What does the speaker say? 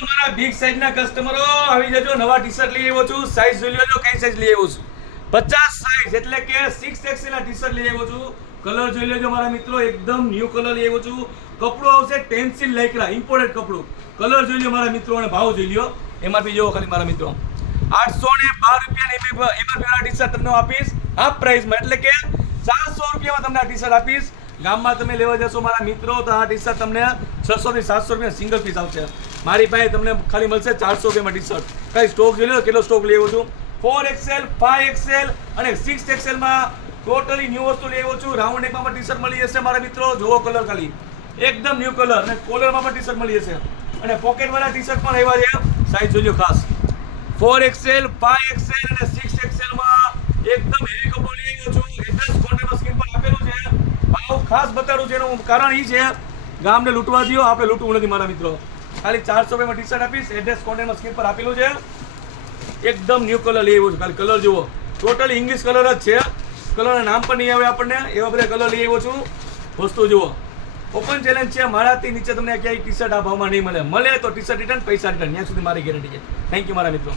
તમારા big size ના કસ્ટમરો આવી જજો. નવા ટી-શર્ટ લઈ આવ્યો છું. સાઈઝ જોઈ લેજો કઈ સાઈઝ લઈ આવ્યો છું. 50 સાઈઝ એટલે કે 6XL ના ટી-શર્ટ લઈ આવ્યો છું. કલર જોઈ લેજો મારા મિત્રો, એકદમ ન્યુ કલર લઈ આવ્યો છું. કપડું આવશે ટેન્સિલ લાઇક્રા, ઇમ્પોર્ટેડ કપડું. કલર જોઈ લો મારા મિત્રો અને ભાવ જોઈ લો. એમાંથી જોવો ખાલી મારા મિત્રો, 812 રૂપિયાની એમાં ટી-શર્ટ તમને આપીશ હાફ પ્રાઇસમાં, એટલે કે 400 રૂપિયામાં તમને આ ટી-શર્ટ આપીશ. ગામમાં તમે લેવા જશો મારા મિત્રો તો આ ટી-શર્ટ તમને 600 થી 700 રૂપિયા સિંગલ પીસ આવશે. મારી પાસે તમને ખાલી મળશે 400 રૂપિયામાં ટી-શર્ટ. કઈ સ્ટોક જોઈ લો કેટલો સ્ટોક લઈ આવ્યો છું. 4XL 5XL અને 6XL માં ટોટલી ન્યુ વસ્તુ લઈ આવ્યો છું. રાઉન્ડ નેકમાં ટી-શર્ટ મળી જશે મારા મિત્રો. જોવો કલર ખાલી એકદમ ન્યુ કલર અને કોલરમાં પણ ટી-શર્ટ મળી જશે અને પોકેટ વાળા ટી-શર્ટ પણ આવ્યા છે. સાઈઝ જોઈ લો ખાસ 4XL 5XL અને 6XL માં એકદમ હેવી કપડું લઈ આવ્યો છું. એડ્રેસ કોન્ટેક્ટ સ્ક્રીન પર આપેલું છે. ભાવ ખાસ બતાડું છે એનું કારણ એ છે ગામને લૂંટવા દો, આપણે લૂંટવું નથી મારા મિત્રો. ખાલી 400 રૂપિયામાં ટી-શર્ટ આપીશ. એડ્રેસ કોન્ટેક્ટ સ્ક્રીન પર આપેલું છે. એકદમ ન્યુ કલર લઈ આવ્યો છું. ખાલી કલર જુઓ, ટોટલી ઇંગ્લિશ કલર જ છે. કલરના નામ પણ નહીં આવે આપણને, એવા બધા કલર લઈ આવ્યો છું. વસ્તુ જુઓ, ઓપન ચેલેન્જ છે. મારાથી નીચે તમને ક્યાંય ટી-શર્ટ આ ભાવમાં નહીં મળે તો ટી-શર્ટ રિટર્ન, પૈસા રિટર્ન. ત્યાં સુધી મારી ગેરંટી છે. થેન્ક યુ મારા મિત્રો.